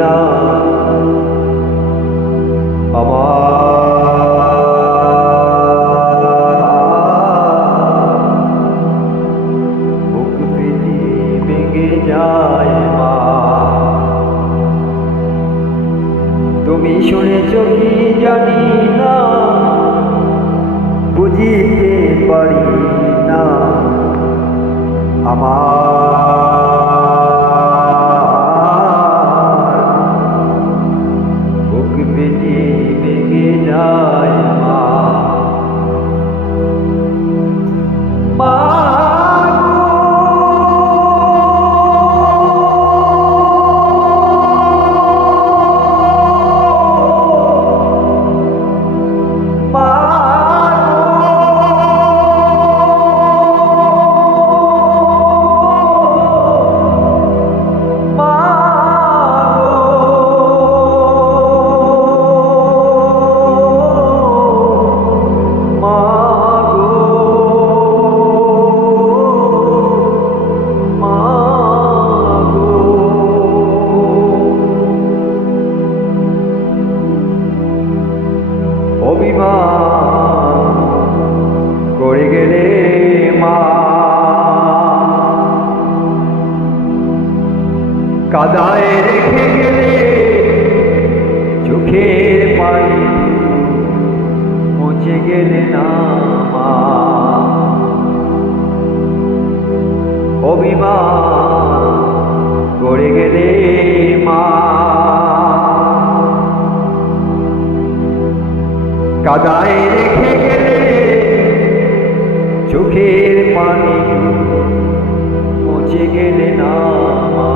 না বুক পেটি ভেঙে যায় মা। তুমি শুনেছ কি জানি না, বুঝিতে পারি না আমার বুক পেটি ভেঙে যায় মা। মা অভিমান করে গেলে মা, কাদায় রেখে গেলে চোখের পানি মুছে গেলে না মা। অভিমান করে গেলে মা, কাদায় রেখে গেলে চোখের পানি মুছে গেলে না মা।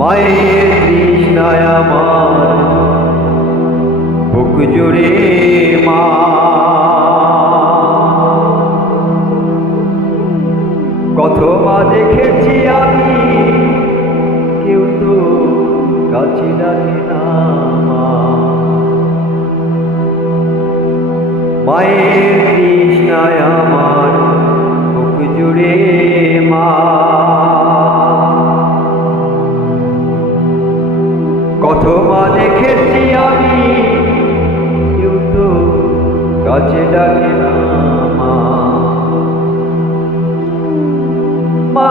মায়ের তৃষ্ণায় আমার বুক জুড়ে মা, কত মা দেখেছি আমি, কেউ তো কাছে ডাকে না মা। মায়ের তৃষ্ণায় আমার বুক জুড়ে মা, কত মা দেখেছি আমি, কেউ তো কাছে ডাকে না মা। মা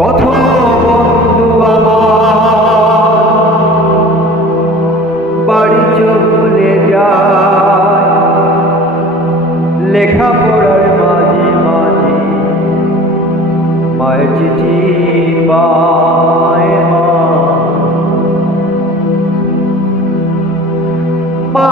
কত বন্ধু আমার বাড়ি চলে যায়, লেখাপড়ার মাঝে মাঝে মায়ের চিঠি পায় মা।